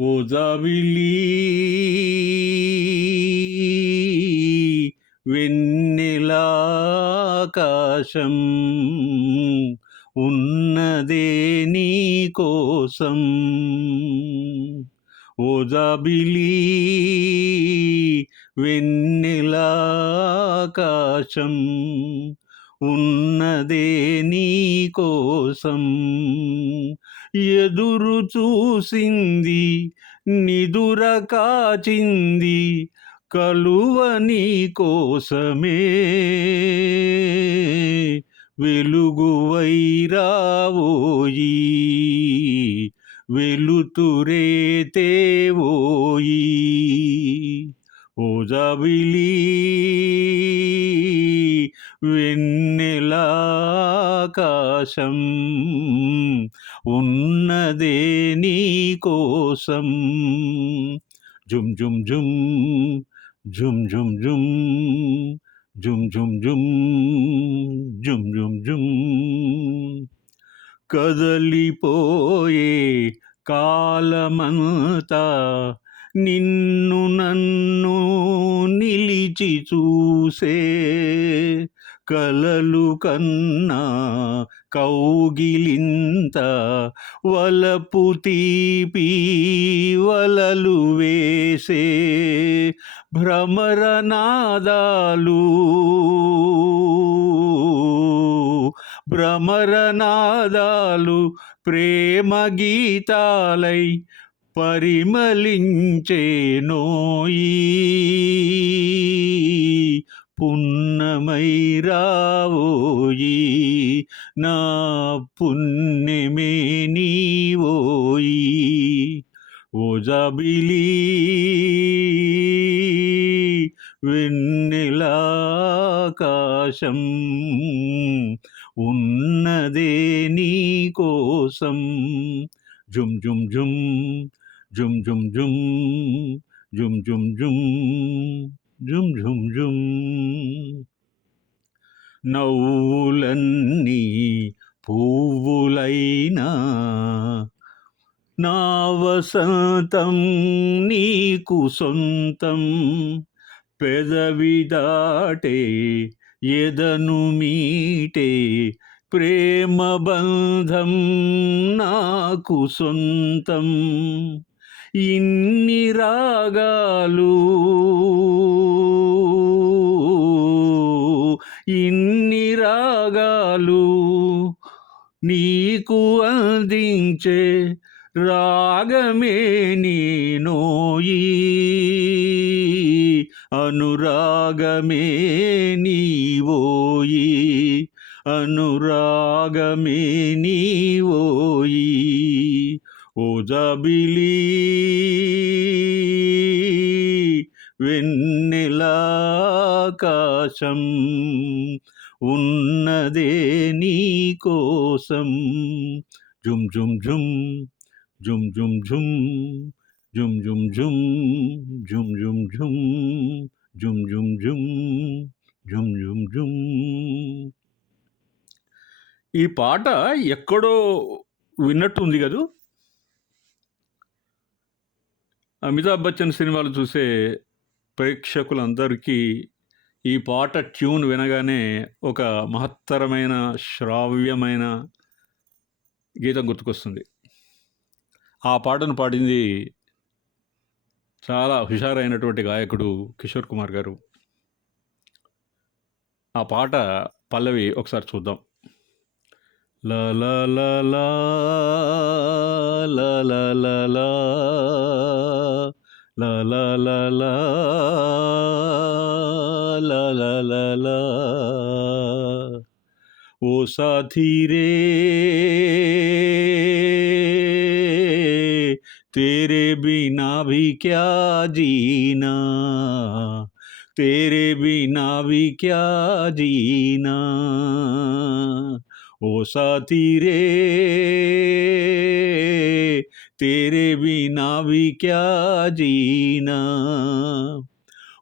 ఉదవిలి వెన్నెలాకాశం ఉన్నదే నీ కోసం. ఉదబిలి వెన్నెలాకాశం ఉన్నదే నీ కోసం. ఎదురు చూసింది నిదుర కాచింది కలువని కోసమే. వెలుగువై రావోయి వెలుతురే తేవోయి ఓ వెన్నెలాకాశం ఉన్నదే నీ కోసం జుమ్ జుమ్ జుమ్ జుమ్ జుమ్ జుమ్ జుమ్ జుమ్ జుమ్ జుమ్ జుమ్ జుమ్ కదలిపోయే కాలమంతా నిన్ను నన్ను నిలిచి చూసే కలలు కన్నా కౌగిలింత వలపు తీపి వలలు వేసే భ్రమర నాదాలు భ్రమర నాదాలు ప్రేమ గీతాలై పరిమళించే నోయి. పున్నమై రావోయి నా పుణ్యమే నీవోయి. ఓ జాబిలి వెన్నెలాకాశం ఉన్నదే నీ కోసం. జుమ్ జుమ్ జుమ్ జుమ్ జుమ్ జుమ్ జుమ్ జుమ్ జుమ్. జుమ్ జుమ్ జుమ్ నవ్వులన్నీ పువ్వులైనా నా వసంతం నీకు సొంతం. పెదవి దాటే ఎదను మీటే ప్రేమ బంధం నాకు సొంతం. ఇన్ని రాగాలు ఇన్ని రాగాలు నీకు అందించే రాగమే నీనోయి అనురాగమే నీవోయి అనురాగమే నీవోయి ఓ వెన్నెలాకాశం ఉన్నదే నీ కోసం జుమ్ జుమ్ జుమ్ జుమ్ జుమ్ జుమ్ జుమ్ జుమ్ జుమ్ జుమ్ జుమ్ జుమ్ జుమ్ జుమ్ జుమ్ జుమ్ జుమ్ జుమ్ ఈ పాట ఎక్కడో విన్నట్టు ఉంది కదూ అమితాబ్ బచ్చన్ సినిమాలు చూసే ప్రేక్షకులందరికీ ఈ పాట ట్యూన్ వినగానే ఒక మహత్తరమైన శ్రావ్యమైన గీతం గుర్తుకొస్తుంది. ఆ పాటను పాడింది చాలా హుషారైనటువంటి గాయకుడు కిషోర్ కుమార్ గారు. ఆ పాట పల్లవి ఒకసారి చూద్దాం. La la la la la la la la la la la la la la la la ओ साथी रे तेरे बिना भी क्या जीना तेरे बिना भी क्या जीना ओ साथी रे, तेरे बिना भी क्या जीना?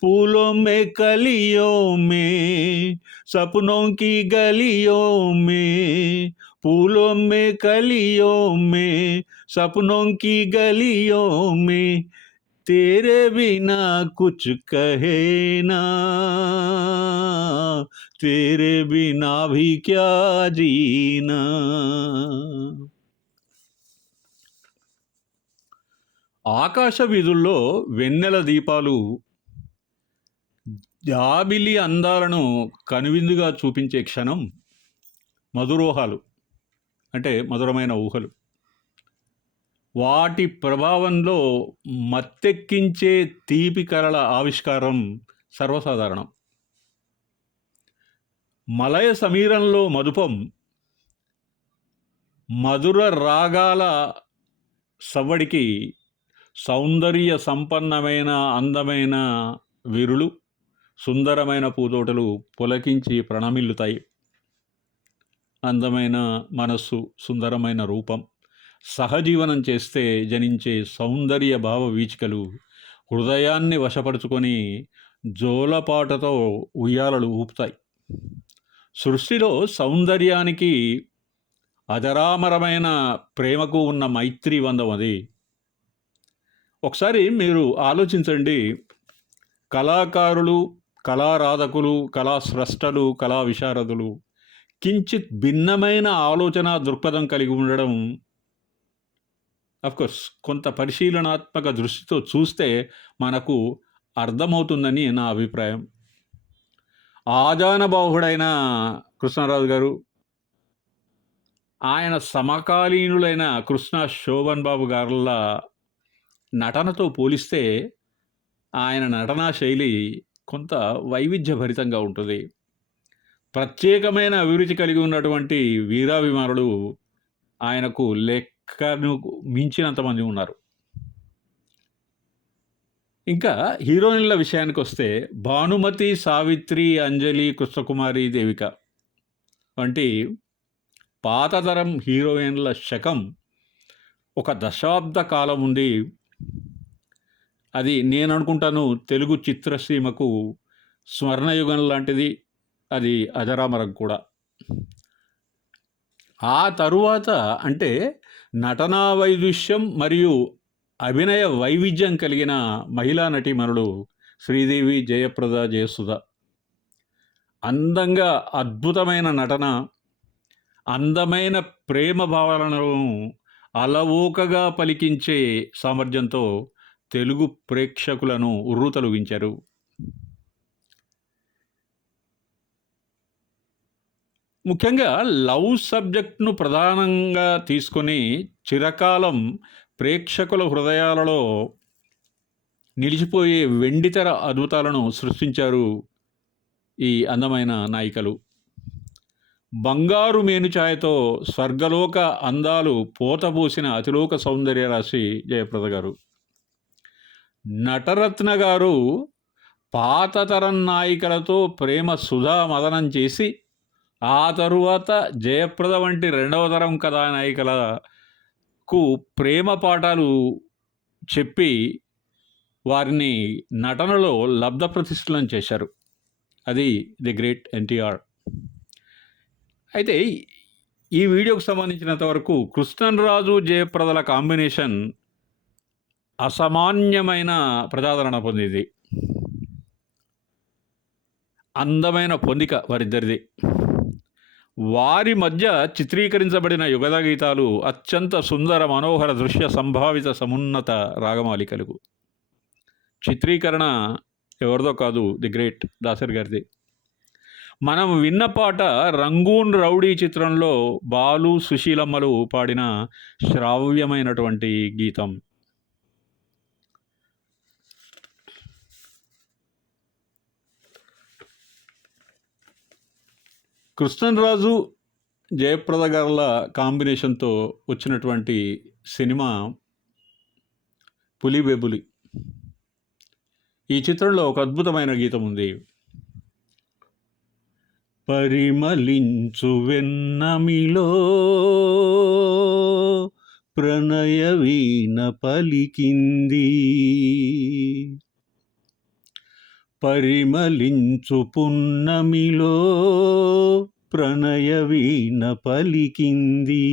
फूलों में, कलियों में, सपनों की गलियों में, फूलों में, कलियों में, सपनों की गलियों में, तेरे बिना कुछ कहे ना। तेरे बिना भी क्या जीना ఆకాశ వీధుల్లో వెన్నెల దీపాలు జాబిలి అందాలను కనువిందుగా చూపించే క్షణం మధురోహాలు అంటే మధురమైన ఊహలు వాటి ప్రభావంలో మత్తెక్కించే తీపి కరల ఆవిష్కారం సర్వసాధారణం మలయ సమీరంలో మధుపం. మధుర రాగాల సవ్వడికి సౌందర్య సంపన్నమైన అందమైన విరులు సుందరమైన పూతోటలు పులకించి ప్రణమిల్లుతాయి. అందమైన మనస్సు సుందరమైన రూపం. సహజీవనం చేస్తే జనించే సౌందర్య భావ వీచికలు హృదయాన్ని వశపరుచుకొని జోలపాటతో ఉయ్యాలలు ఊపుతాయి. సృష్టిలో సౌందర్యానికి అజరామరమైన ప్రేమకు ఉన్న మైత్రి బంధం అది. ఒకసారి మీరు ఆలోచించండి. కళాకారులు కళారాధకులు కళా స్రష్టలు కళా విశారదులు కించిత్ భిన్నమైన ఆలోచన దృక్పథం కలిగి ఉండడం అఫ్కోర్స్ కొంత పరిశీలనాత్మక దృష్టితో చూస్తే మనకు అర్థమవుతుందని నా అభిప్రాయం. ఆజానబాహుడైన కృష్ణరాజు గారు ఆయన సమకాలీనులైన కృష్ణ శోభన్ బాబు గారుల నటనతో పోలిస్తే ఆయన నటనా శైలి కొంత వైవిధ్యభరితంగా ఉంటుంది. ప్రత్యేకమైన అభిరుచి కలిగి ఉన్నటువంటి వీరాభిమానులు ఆయనకు లెక్కను మించినంతమంది ఉన్నారు. ఇంకా హీరోయిన్ల విషయానికి వస్తే భానుమతి సావిత్రి అంజలి కృష్ణకుమారి దేవిక వంటి పాతతరం హీరోయిన్ల శకం ఒక దశాబ్ద కాలం ఉండి అది నేను అనుకుంటాను తెలుగు చిత్రసీమకు స్వర్ణయుగం లాంటిది. అది అజరామరం కూడా. ఆ తరువాత అంటే నటనా వైదుష్యం మరియు అభినయ వైవిధ్యం కలిగిన మహిళా నటీమణులు శ్రీదేవి జయప్రద జయసుధ. అందంగా అద్భుతమైన నటన అందమైన ప్రేమ భావనలను అలవోకగా పలికించే సామర్థ్యంతో తెలుగు ప్రేక్షకులను ఉర్రూతలుగించారు. ముఖ్యంగా లవ్ సబ్జెక్ట్ను ప్రధానంగా తీసుకొని చిరకాలం ప్రేక్షకుల హృదయాలలో నిలిచిపోయే వెండితెర అద్భుతాలను సృష్టించారు ఈ అందమైన నాయికలు. బంగారు మేనుఛాయతో స్వర్గలోక అందాలు పోతపోసిన అతిలోక సౌందర్య రాశి జయప్రద గారు. నటరత్న గారు పాతతరం నాయికలతో ప్రేమ సుధా మదనం చేసి ఆ తరువాత జయప్రద వంటి రెండవ తరం కు ప్రేమ పాఠాలు చెప్పి వారిని నటనలో లబ్ధ ప్రతిష్ఠలను చేశారు. అది ది గ్రేట్ ఎన్టీఆర్. అయితే ఈ వీడియోకు సంబంధించినంత వరకు కృష్ణన్రాజు జయప్రదల కాంబినేషన్ అసామాన్యమైన ప్రజాదరణ పొందింది. అందమైన పొందిక వారిద్దరిది. వారి మధ్య చిత్రీకరించబడిన యుగద గీతాలు అత్యంత సుందర మనోహర దృశ్య సంభావిత సమున్నత రాగమాలికలు చిత్రీకరణ ఎవరిదో కాదు ది గ్రేట్ దాసరి గారిది. మనం విన్న పాట రంగూన్ రౌడీ చిత్రంలో బాలు సుశీలమ్మలు పాడిన శ్రావ్యమైనటువంటి గీతం. కృష్ణరాజు జయప్రద గారుల కాంబినేషన్తో వచ్చినటువంటి సినిమా పులి బేబులి ఈ చిత్రంలో ఒక అద్భుతమైన గీతం ఉంది. పరిమళించు వెన్నమిలో ప్రణయ వీణ పలికింది. పరిమళించు పున్నమిలో ప్రణయవీణ పలికింది.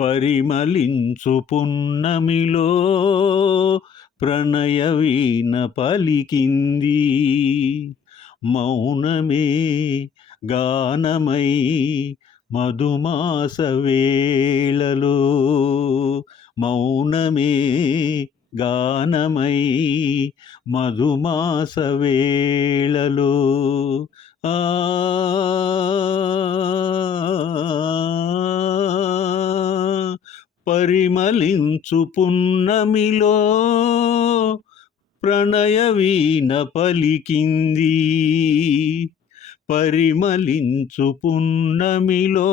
పరిమళించు పున్నమిలో ప్రణయవీణ పలికింది. మౌనమే గానమై మధుమాస వేళలో మౌనమే గానమై మధుమాస వేళలో. ఆ పరిమళించు పున్నమిలో ప్రణయవీణ పలికింది. పరిమళించు పున్నమిలో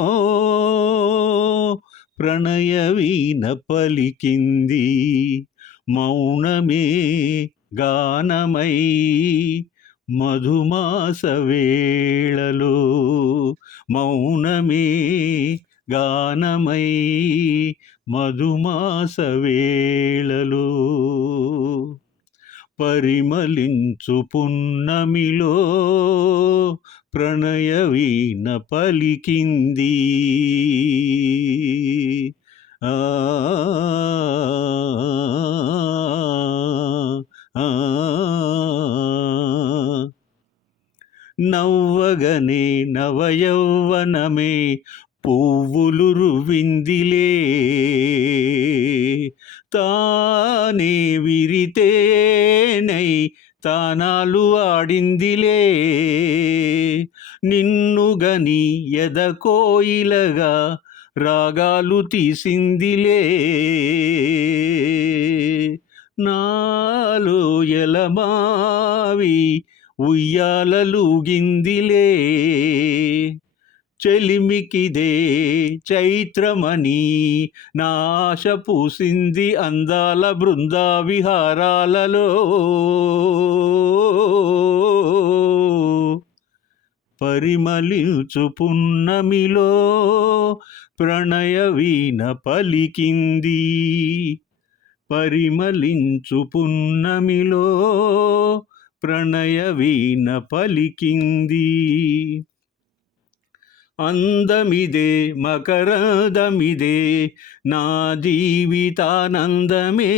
ప్రణయవీణ పలికింది. మౌనమే గానమై మధుమాస వేళలో మౌనమే గానమై మధుమాస వేళలో పరిమళించు పున్నమిలో ప్రణయవీణ పలికింది. ఆ ఆ, నవ్వగనే నవయౌవనమే పువ్వులు రువిందిలే తానే విరితేనై తానాలు ఆడిందిలే. నిన్నుగని ఎదకోయిలగా రాగాలు తీసిందిలే. నాలో ఎలమావి ఉయ్యాలలుగిందిలే. చెలిమికిదే చైత్రమణి నాశ పూసింది అందాల బృందా విహారాలలో పరిమళించు పున్నమిలో ప్రణయ వీణ పలికింది. పరిమళించు పున్నమిలో ప్రణయ వీణ పలికింది. అందమిదే మకరదమిదే నా జీవితానందమే.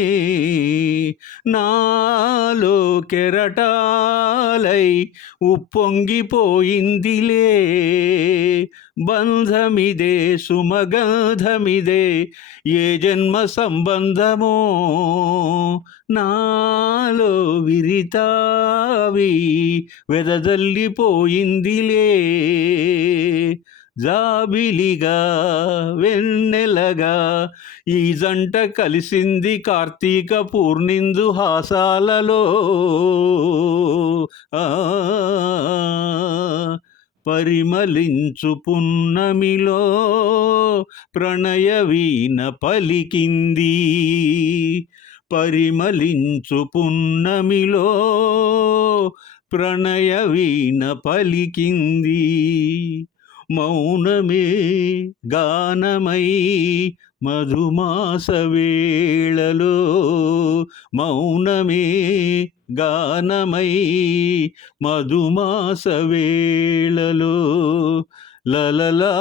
నాలో కెరటాలై ఉప్పొంగిపోయిందిలే. బంధమిదే సుమగధమిదే ఏ జన్మ సంబంధమో నాలో విరితావి వెదజల్లిపోయిందిలే. జాబిలిగా వెన్నెలగా ఈ జంట కలిసింది కార్తీక పూర్ణిందు హాసాలలో. పరిమలించు పరిమళించు పున్నమిలో ప్రణయవీన పలికింది. పరిమళించు పున్నమిలో ప్రణయ వీణ పలికింది. మౌనమే గానమై మధుమాస వేళలో మౌనమే గానమై మధుమాస వేళలో లలలా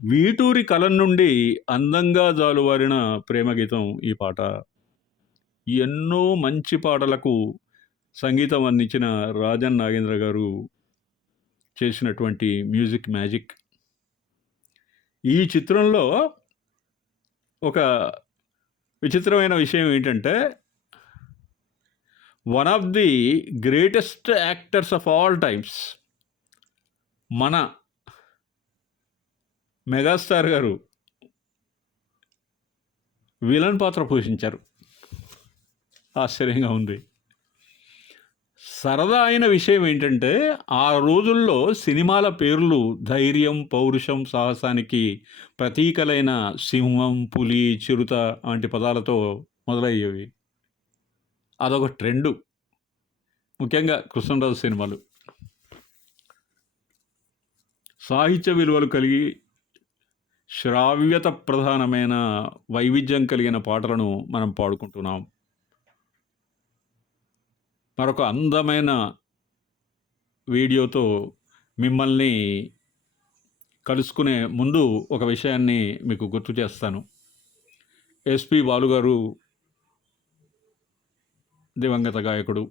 వీటూరి కలం నుండి అందంగా జాలువారిన ప్రేమగీతం ఈ పాట ఎన్నో మంచి పాటలకు సంగీతం అందించిన రాజన్ నాగేంద్ర గారు చేసినటువంటి మ్యూజిక్ మ్యాజిక్ ఈ చిత్రంలో ఒక విచిత్రమైన విషయం ఏంటంటే one of the greatest actors of all times మన మెగాస్టార్ గారు విలన్ పాత్ర పోషించారు. ఆశ్చర్యంగా ఉంది. సరదా అయిన విషయం ఏంటంటే ఆ రోజుల్లో సినిమాల పేర్లు ధైర్యం పౌరుషం సాహసానికి ప్రతీకలైన సింహం పులి చిరుత వంటి పదాలతో మొదలయ్యేవి. అదొక ట్రెండు. ముఖ్యంగా కృష్ణరాజు సినిమాలు. సాహిత్య విలువలు కలిగి శ్రావ్యత ప్రధానమైన వైవిధ్యం కలిగిన పాటలను మనం పాడుకుంటున్నాం. మరొక అందమైన వీడియోతో మిమ్మల్ని కలుసుకునే ముందు ఒక విషయాన్ని మీకు గుర్తు చేస్తాను. ఎస్పి బాలుగారు దివంగత గాయకుడు.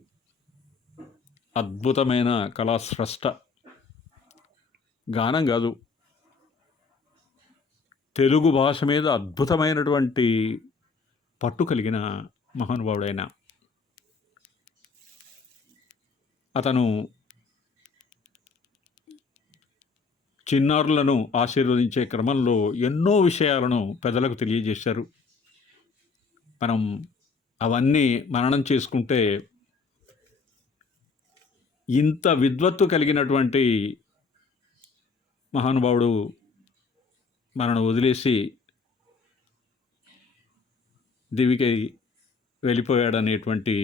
అద్భుతమైన కళాస్రష్ట గానం కాదు. తెలుగు భాష మీద అద్భుతమైనటువంటి పట్టు కలిగిన మహానుభావుడైన అతను చిన్నారులను ఆశీర్వదించే క్రమంలో ఎన్నో విషయాలను పెద్దలకు తెలియజేశారు. మనం అవన్నీ మననం చేసుకుంటే ఇంత విద్వత్తు కలిగినటువంటి మహానుభావుడు మనను వదిలేసి దివికి వెళ్ళిపోయాడనేటువంటి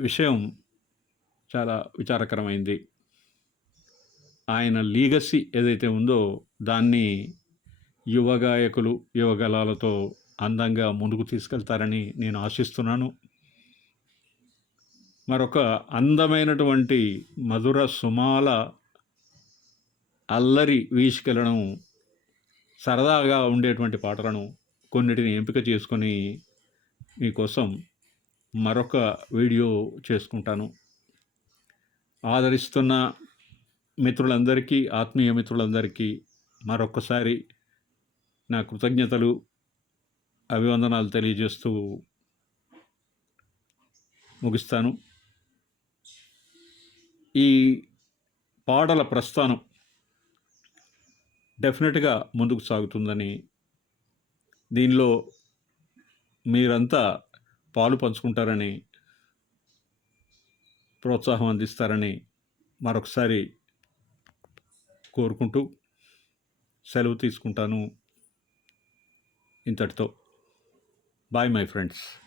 విషయం చాలా విచారకరమైంది. ఆయన లీగసీ ఏదైతే ఉందో దాన్ని యువ గాయకులు యువగలాలతో అందంగా ముందుకు తీసుకెళ్తారని నేను ఆశిస్తున్నాను. మరొక అందమైనటువంటి మధుర సుమాల అల్లరి వీచికలను సరదాగా ఉండేటువంటి పాటలను కొన్నిటిని ఎంపిక చేసుకొని మీకోసం మరొక వీడియో చేసుకుంటాను. ఆదరిస్తున్న మిత్రులందరికీ ఆత్మీయ మిత్రులందరికీ మరొకసారి నా కృతజ్ఞతలు. అభివందనాలు తెలియజేస్తూ ముగిస్తాను. ఈ పాటల ప్రస్థానం డెఫినెట్గా ముందుకు సాగుతుందని దీనిలో మీరంతా పాలు పంచుకుంటారని ప్రోత్సాహం అందిస్తారని మరొకసారి కోరుకుంటూ సెలవు తీసుకుంటాను. ఇంతటితో Bye, my friends.